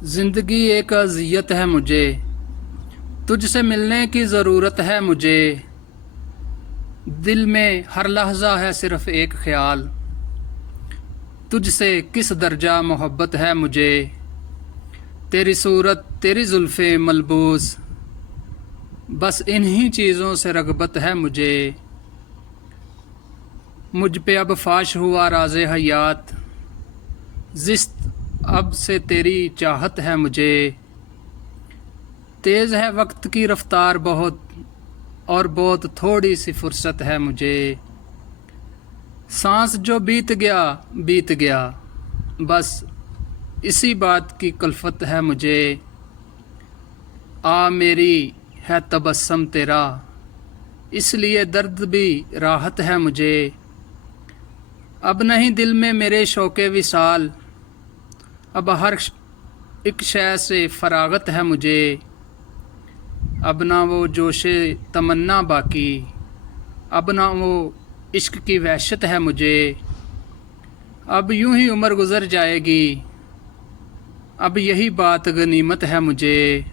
ज़िंदगी एक अज़ियत है मुझे, तुझसे मिलने की ज़रूरत है मुझे। दिल में हर लहज़ा है सिर्फ़ एक ख़्याल, तुझसे किस दर्जा मोहब्बत है मुझे। तेरी सूरत तेरी ज़ुल्फ़े मलबूस, बस इन्हीं चीज़ों से रग़बत है मुझे। मुझ पे अब फ़ाश हुआ राज़े हयात, ज़िस्त अब से तेरी चाहत है मुझे। तेज़ है वक्त की रफ्तार बहुत, और बहुत थोड़ी सी फुर्सत है मुझे। सांस जो बीत गया, बस इसी बात की कल्फत है मुझे। आ मेरी है तबस्सम तेरा, इसलिए दर्द भी राहत है मुझे। अब नहीं दिल में मेरे शौक़े विसाल, अब हर एक शय से फरागत है मुझे। अब ना वो जोशे तमन्ना बाकी, अब ना वो इश्क की वहशत है मुझे। अब यूं ही उम्र गुज़र जाएगी, अब यही बात गनीमत है मुझे।